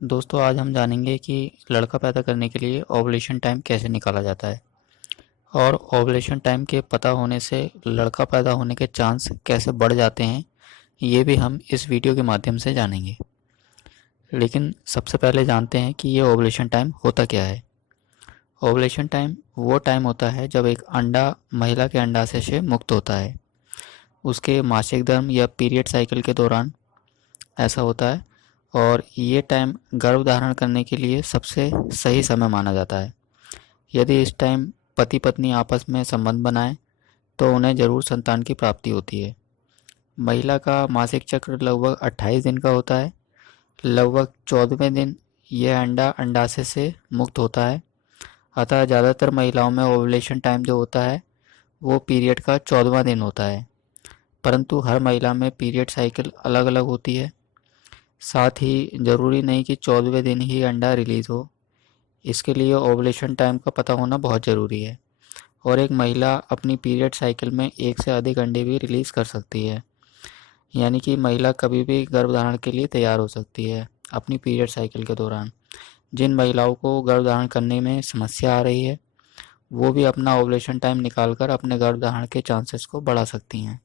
दोस्तों आज हम जानेंगे कि लड़का पैदा करने के लिए ओवुलेशन टाइम कैसे निकाला जाता है और ओवुलेशन टाइम के पता होने से लड़का पैदा होने के चांस कैसे बढ़ जाते हैं, ये भी हम इस वीडियो के माध्यम से जानेंगे। लेकिन सबसे पहले जानते हैं कि ये ओवुलेशन टाइम होता क्या है। ओवुलेशन टाइम वो टाइम होता है जब एक अंडा महिला के अंडाशय से मुक्त होता है। उसके मासिक धर्म या पीरियड साइकिल के दौरान ऐसा होता है और ये टाइम गर्भ धारण करने के लिए सबसे सही समय माना जाता है। यदि इस टाइम पति पत्नी आपस में संबंध बनाएं तो उन्हें जरूर संतान की प्राप्ति होती है। महिला का मासिक चक्र लगभग 28 दिन का होता है। लगभग 14वें दिन यह अंडा अंडाशय से मुक्त होता है। अतः ज़्यादातर महिलाओं में ओवुलेशन टाइम जो होता है वो पीरियड का 14वां दिन होता है, परंतु हर महिला में पीरियड साइकिल अलग अलग होती है। साथ ही ज़रूरी नहीं कि 14वें दिन ही अंडा रिलीज़ हो। इसके लिए ओवुलेशन टाइम का पता होना बहुत ज़रूरी है। और एक महिला अपनी पीरियड साइकिल में एक से अधिक अंडे भी रिलीज़ कर सकती है, यानी कि महिला कभी भी गर्भधारण के लिए तैयार हो सकती है अपनी पीरियड साइकिल के दौरान। जिन महिलाओं को गर्भधारण करने में समस्या आ रही है वो भी अपना ओवुलेशन टाइम निकालकर अपने गर्भधारण के चांसेस को बढ़ा सकती हैं।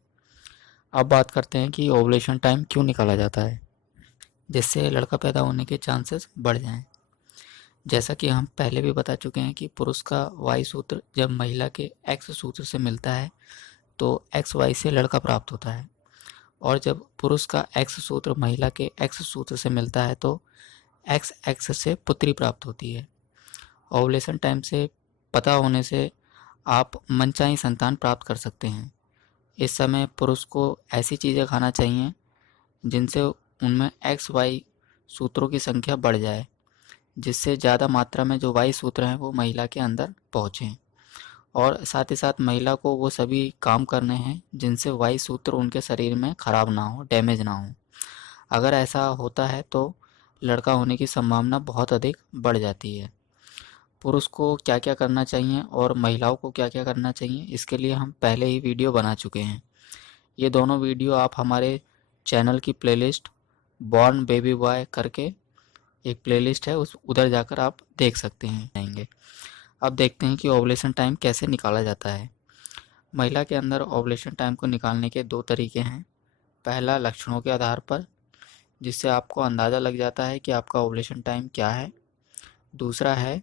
अब बात करते हैं कि ओवुलेशन टाइम क्यों निकाला जाता है जिससे लड़का पैदा होने के चांसेस बढ़ जाएं। जैसा कि हम पहले भी बता चुके हैं कि पुरुष का वाई सूत्र जब महिला के एक्स सूत्र से मिलता है तो एक्स वाई से लड़का प्राप्त होता है, और जब पुरुष का एक्स सूत्र महिला के एक्स सूत्र से मिलता है तो एक्स एक्स से पुत्री प्राप्त होती है। ओवुलेशन टाइम से पता होने से आप मनचाही संतान प्राप्त कर सकते हैं। इस समय पुरुष को ऐसी चीज़ें खाना चाहिए जिनसे उनमें एक्स वाई सूत्रों की संख्या बढ़ जाए, जिससे ज़्यादा मात्रा में जो वाई सूत्र हैं वो महिला के अंदर पहुँचें। और साथ ही साथ महिला को वो सभी काम करने हैं जिनसे वाई सूत्र उनके शरीर में ख़राब ना हो, डैमेज ना हो। अगर ऐसा होता है तो लड़का होने की संभावना बहुत अधिक बढ़ जाती है। पुरुष को क्या क्या करना चाहिए और महिलाओं को क्या क्या करना चाहिए, इसके लिए हम पहले ही वीडियो बना चुके हैं। ये दोनों वीडियो आप हमारे चैनल की प्लेलिस्ट बॉर्न बेबी बॉय करके एक प्लेलिस्ट है, उस उधर जाकर आप देख सकते हैं। अब देखते हैं कि ओवुलेशन टाइम कैसे निकाला जाता है। महिला के अंदर ओवुलेशन टाइम को निकालने के दो तरीके हैं। पहला लक्षणों के आधार पर, जिससे आपको अंदाज़ा लग जाता है कि आपका ओवुलेशन टाइम क्या है। दूसरा है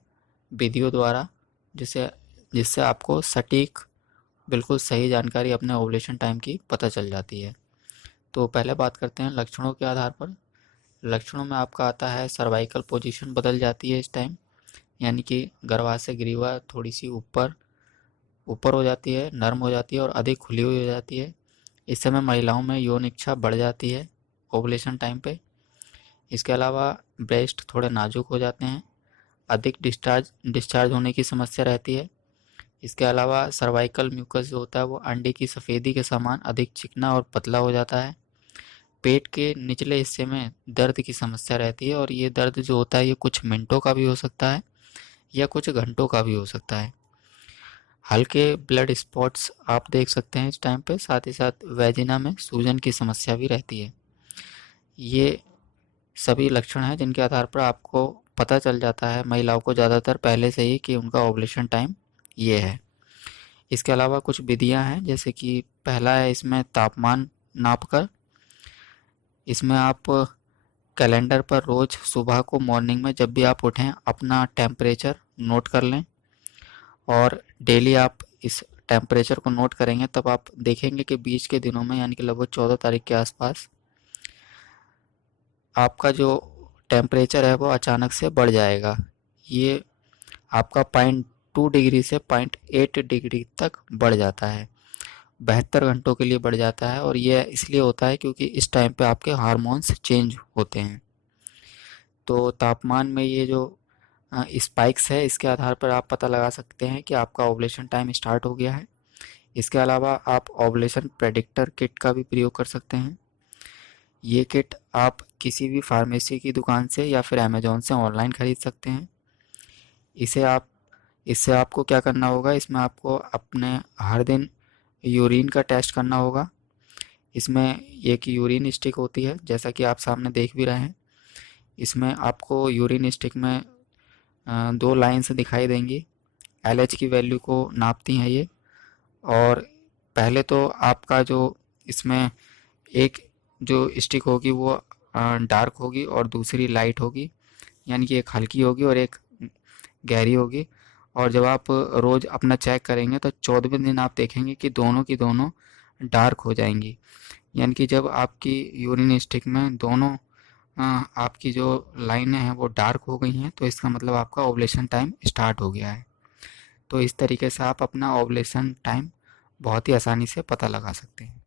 विधियों द्वारा, जिससे जिससे आपको सटीक बिल्कुल सही जानकारी अपने ओवुलेशन टाइम की पता चल जाती है। तो पहले बात करते हैं लक्षणों के आधार पर। लक्षणों में आपका आता है सर्वाइकल पोजीशन बदल जाती है इस टाइम, यानी कि गर्भाशय ग्रीवा थोड़ी सी ऊपर ऊपर हो जाती है, नर्म हो जाती है और अधिक खुली हुई हो जाती है। इस समय महिलाओं में यौन इच्छा बढ़ जाती है ओवुलेशन टाइम पे। इसके अलावा ब्रेस्ट थोड़े नाजुक हो जाते हैं, अधिक डिस्चार्ज होने की समस्या रहती है। इसके अलावा सर्वाइकल म्यूकस जो होता है वो अंडे की सफ़ेदी के समान अधिक चिकना और पतला हो जाता है। पेट के निचले हिस्से में दर्द की समस्या रहती है, और ये दर्द जो होता है ये कुछ मिनटों का भी हो सकता है या कुछ घंटों का भी हो सकता है। हल्के ब्लड स्पॉट्स आप देख सकते हैं इस टाइम पे। साथ ही साथ वेजिना में सूजन की समस्या भी रहती है। ये सभी लक्षण हैं जिनके आधार पर आपको पता चल जाता है महिलाओं को ज़्यादातर पहले से ही कि उनका ओवुलेशन टाइम ये है। इसके अलावा कुछ विधियां हैं, जैसे कि पहला है इसमें तापमान नाप कर। इसमें आप कैलेंडर पर रोज़ सुबह को मॉर्निंग में जब भी आप उठें अपना टेम्परेचर नोट कर लें, और डेली आप इस टेम्परेचर को नोट करेंगे तब आप देखेंगे कि बीच के दिनों में, यानी कि लगभग 14 तारीख के आसपास, आपका जो टेम्परेचर है वो अचानक से बढ़ जाएगा। ये आपका 0.2 डिग्री से 0.8 डिग्री तक बढ़ जाता है, 72 घंटों के लिए बढ़ जाता है। और ये इसलिए होता है क्योंकि इस टाइम पे आपके हार्मोन्स चेंज होते हैं। तो तापमान में ये जो स्पाइक्स है इसके आधार पर आप पता लगा सकते हैं कि आपका ओवुलेशन टाइम स्टार्ट हो गया है। इसके अलावा आप ओवुलेशन प्रेडिक्टर किट का भी प्रयोग कर सकते हैं। ये किट आप किसी भी फार्मेसी की दुकान से या फिर अमेज़ॉन से ऑनलाइन खरीद सकते हैं। इसे आप इससे आपको क्या करना होगा, इसमें आपको अपने हर दिन यूरिन का टेस्ट करना होगा। इसमें एक यूरिन स्टिक होती है, जैसा कि आप सामने देख भी रहे हैं। इसमें आपको यूरिन स्टिक में 2 लाइन्स दिखाई देंगी। LH की वैल्यू को नापती हैं ये। और पहले तो आपका जो इसमें एक जो स्टिक होगी वो डार्क होगी और दूसरी लाइट होगी, यानी कि एक हल्की होगी और एक गहरी होगी। और जब आप रोज़ अपना चेक करेंगे तो 14वें दिन आप देखेंगे कि दोनों की दोनों डार्क हो जाएंगी। यानी कि जब आपकी यूरिन स्टिक में दोनों आपकी जो लाइनें हैं वो डार्क हो गई हैं तो इसका मतलब आपका ओवुलेशन टाइम स्टार्ट हो गया है। तो इस तरीके से आप अपना ओवुलेशन टाइम बहुत ही आसानी से पता लगा सकते हैं।